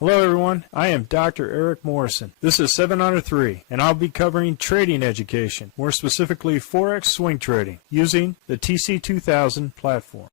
Hello everyone, I am Dr. Eric Morrison. This is 7 Under 3, and I'll be covering trading education, more specifically Forex swing trading, using the TC2000 platform.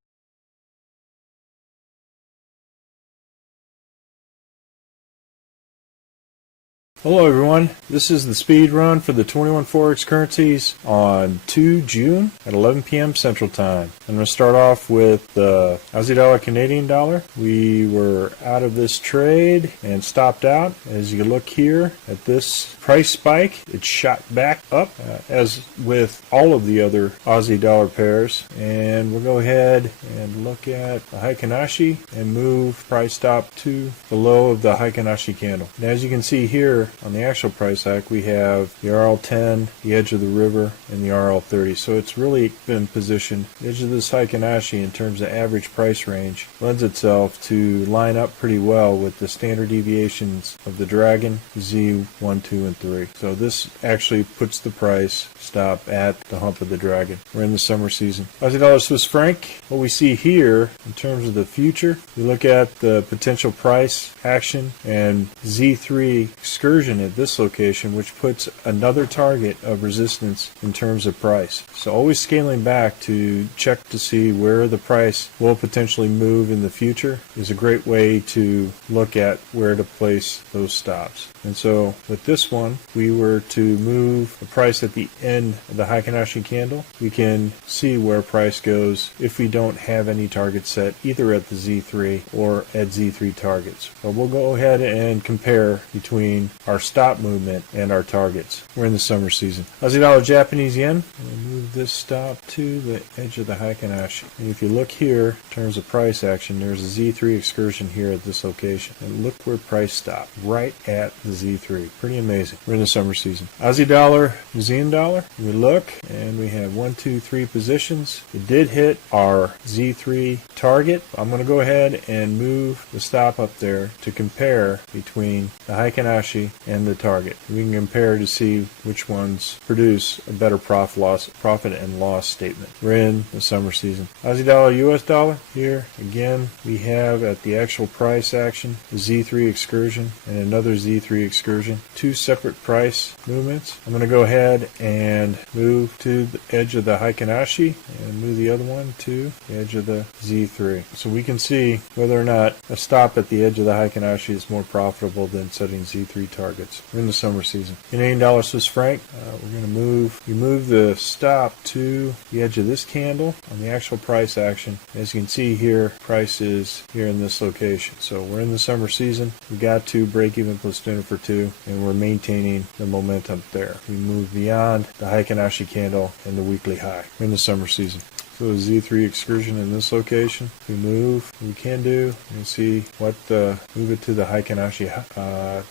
Hello everyone, this is the speed run for the 21 Forex currencies on 2 June at 11 p.m. Central Time. I'm going to start off with the Aussie dollar Canadian dollar. We were out of this trade and stopped out. As you look here at this price spike, it shot back up as with all of the other Aussie dollar pairs. And we'll go ahead and look at the Heikinashi and move price stop to the low of the Heikinashi candle. And as you can see here, on the actual price hack, we have the RL10, the edge of the river, and the RL30. So it's really been positioned. The edge of this Heikinashi in terms of average price range lends itself to line up pretty well with the standard deviations of the Dragon, Z1, 2, and 3. So this actually puts the price stop at the hump of the Dragon. We're in the summer season. Aussie dollar Swiss franc. What we see here in terms of the future, we look at the potential price action and Z3 excursion at this location, which puts another target of resistance in terms of price. So always scaling back to check to see where the price will potentially move in the future is a great way to look at where to place those stops. And so with this one, we were to move the price at the end of the Heikinashi candle. We can see where price goes if we don't have any target set either at the Z3 or at Z3 targets. But we'll go ahead and compare between our stop movement and our targets. We're in the summer season. Aussie dollar Japanese yen. We'll move this stop to the edge of the Heikinashi. And if you look here in terms of price action, there's a Z3 excursion here at this location. And look where price stopped, right at the Z3. Pretty amazing. We're in the summer season. Aussie dollar, New Zealand dollar. We look and we have 1, 2, 3 positions. It did hit our Z3 target. I'm going to go ahead and move the stop up there to compare between the Heikinashi and the target. We can compare to see which ones produce a better profit and loss statement. We're in the summer season. Aussie dollar, US dollar. Here again we have at the actual price action the Z3 excursion and another Z3 excursion. Two separate price movements. I'm going to go ahead and move to the edge of the Heikinashi and move the other one to the edge of the Z3. So we can see whether or not a stop at the edge of the Heikinashi is more profitable than setting Z3 targets. We're in the summer season. Canadian dollar Swiss franc. We're going to move the stop to the edge of this candle on the actual price action. As you can see here, price is here in this location. So we're in the summer season. We got to break even plus dinner for 2, and we're maintaining the momentum there. We move beyond the Heikinashi candle and the weekly high. We're in the summer season. So a Z3 excursion in this location. We move, we can do, and see what move it to the Heikinashi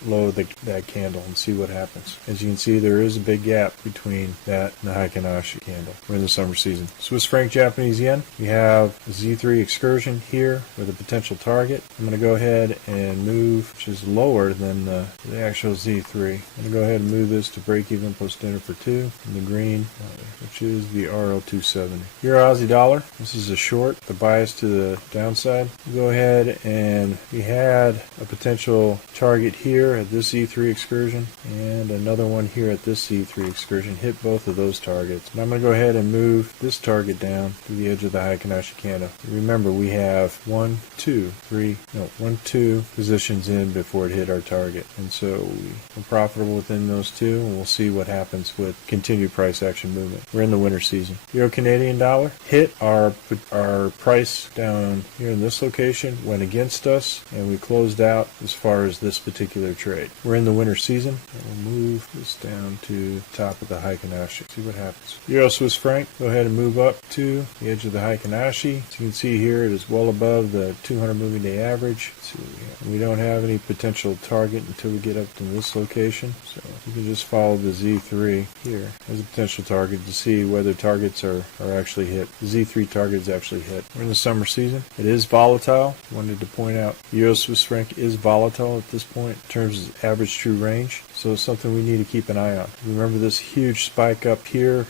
low of that candle and see what happens. As you can see, there is a big gap between that and the Heikinashi candle. We're in the summer season. Swiss franc, Japanese yen. We have a Z3 excursion here with a potential target. I'm going to go ahead and move, which is lower than the actual Z3. I'm going to go ahead and move this to break even plus dinner for 2 in the green, which is the RL270. Here Aussie dollar. This is a short, the bias to the downside. We'll go ahead and we had a potential target here at this Z3 excursion and another one here at this Z3 excursion. Hit both of those targets. And I'm going to go ahead and move this target down to the edge of the Heikinashi candle. Remember, we have 1, 2 positions in before it hit our target. And so we're profitable within those two, and we'll see what happens with continued price action movement. We're in the winter season. Euro Canadian dollar. Hit our price down here in this location, went against us, and we closed out as far as this particular trade. We're in the winter season, and we'll move this down to the top of the Heikinashi. See what happens. Euro Swiss franc, go ahead and move up to the edge of the Heikinashi. As you can see here, it is well above the 200 moving day average. Let's see what we have. We don't have any potential target until we get up to this location, so you can just follow the Z3 here as a potential target to see whether targets are actually hit. Z3 target is actually hit. We're in the summer season. It is volatile. Wanted to point out Euro Swiss franc is volatile at this point in terms of average true range. So it's something we need to keep an eye on. Remember this huge spike up here,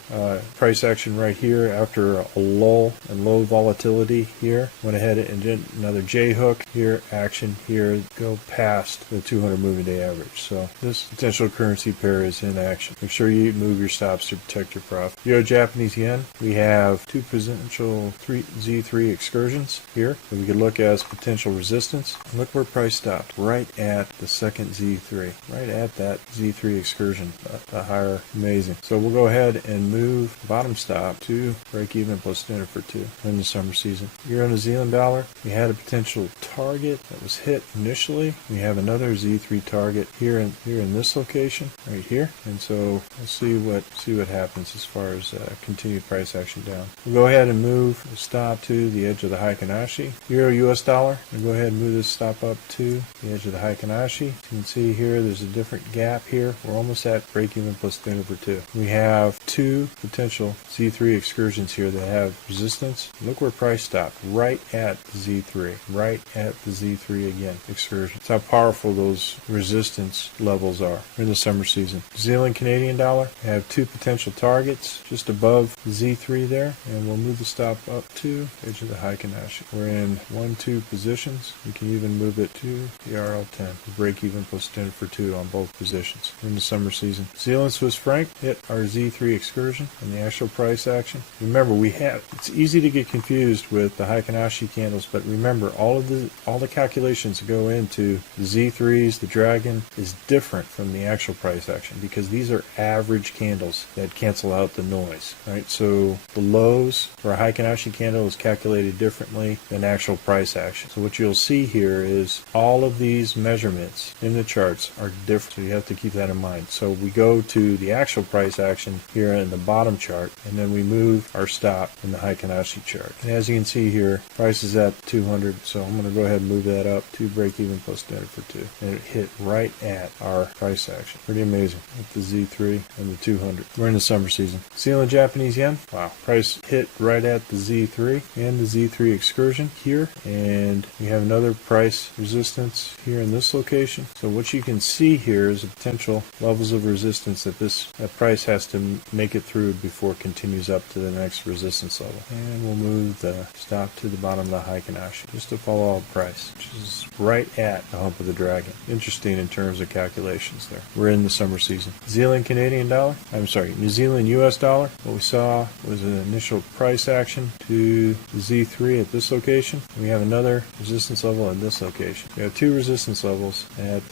price action right here after a lull and low volatility here. Went ahead and did another J hook here, action here, go past the 200 moving day average. So this potential currency pair is in action. Make sure you move your stops to protect your profit. Euro Japanese yen, we have two potential Z3 excursions here that we could look as potential resistance. Look where price stopped, right at the second Z3, right at that Z3 excursion, the higher, amazing. So we'll go ahead and move bottom stop to break even plus standard for 2 in the summer season. Euro New Zealand dollar, we had a potential target that was hit initially. We have another Z3 target here in this location right here, and so we'll see what happens as far as continued price action down. We'll go ahead and move the stop to the edge of the Heikin-Ashi. Euro US dollar, we'll go ahead and move this stop up to the edge of the Heikin-Ashi. You can see here there's a different gap here. We're almost at break even plus standard for 2. We have two potential Z3 excursions here that have resistance. Look where price stopped, right at the Z3, right at the Z3 again, excursion. That's how powerful those resistance levels are. We're in the summer season. New Zealand Canadian dollar, we have two potential targets just above the Z3 there, and we'll move the stop up to the edge of the Heikin-Ashi. We're in 1-2 positions. We can even move it to the RL10. Break even plus standard for 2 on both positions. We're in the summer season. New Zealand Swiss franc hit our Z3 excursion and the actual price action. Remember, it's easy to get confused with the Heikin-Ashi candles, but remember all the calculations that go into the Z3s, the dragon, is different from the actual price action because these are average candles that cancel out the noise, right? So the lows for a Heikin-Ashi candle is calculated differently than actual price action. So what you'll see here is all of these measurements in the charts are different, so you have to keep that in mind. So we go to the actual price action here in the bottom chart, and then we move our stop in the Heikin-Ashi chart. And as you can see here, price is at 200, so I'm going to go ahead and move that up to break even plus standard for 2. And it hit right at our price action. Pretty amazing with the Z3 and the 200. We're in the summer season. New Zealand Japanese yen, wow, price hit right at the Z3 and the Z3 excursion here, and we have another price resistance here in this location. So what you can see here is the potential levels of resistance that that price has to make it through before it continues up to the next resistance level. And we'll move the stop to the bottom of the Heikin-Ashi just to follow our price, which is right at the hump of the dragon. Interesting in terms of calculations there. We're in the summer season. New Zealand Canadian dollar, New Zealand US dollar, what we saw was an initial price action to the Z3 at this location. We have another resistance level at this location. We have two resistance levels that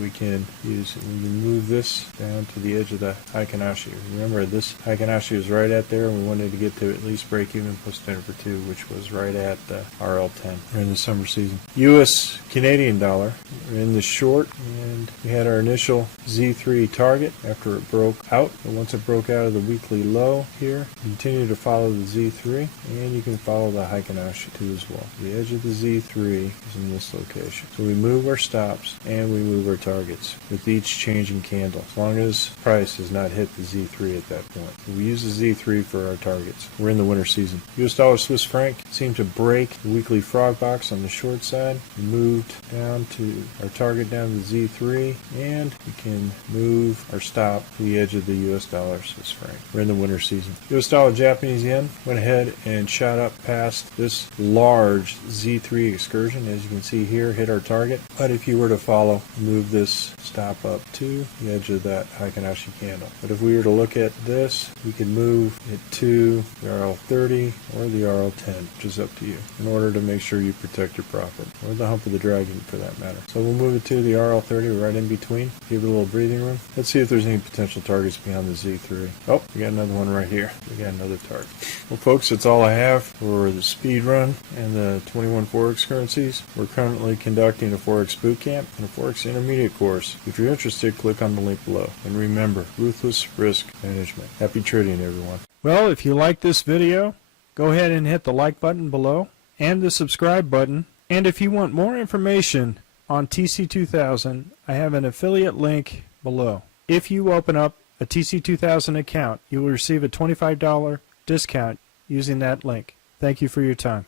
we can use. We can move this down to the edge of the Heikin-Ashi. Remember, this Heikin-Ashi was right at there, and we wanted to get to at least break even plus standard for 2, which was right at the RL10. We're in the summer season. US Canadian dollar, we're in the short, and we had our initial Z3 target after it broke out. But once it broke out of the weekly low here, continue to follow the Z3, and you can follow the Heikin-Ashi too as well. The edge of the Z3 is in this location. So we move our stops and we move our targets with each changing candle, as long as price has not hit the Z3 at that point. So we use the Z3 for our targets. We're in the winter season. US dollar Swiss franc seemed to break the weekly frog box on the short side. We moved down to our target down to the Z3, and we can move our stop to the edge of the US dollar Swiss franc. We're in the winter season. US dollar Japanese yen went ahead and shot up past this large Z3 excursion. As you can see here, hit our target. But if you were to follow, move this stop up to the edge of that Heikin-Ashi candle. But if we were to look at this, we could move it to the RL30 or the RL10, which is up to you, in order to make sure you protect your profit, or the hump of the dragon for that matter. So we'll move it to the RL30 right in between, give it a little breathing room. Let's see if there's any potential targets beyond the Z3. Oh, we got another one right here. We got another target. Well, folks, that's all I have for the speed run and the 21 Forex currencies. We're currently conducting a Forex boot camp and a Forex intermediate course. If you're interested, click on the link below. And remember, ruthless risk management. Happy trading, everyone. Well, if you like this video, go ahead and hit the like button below and the subscribe button. And if you want more information on TC2000, I have an affiliate link below. If you open up a TC2000 account, you will receive a $25 discount using that link. Thank you for your time.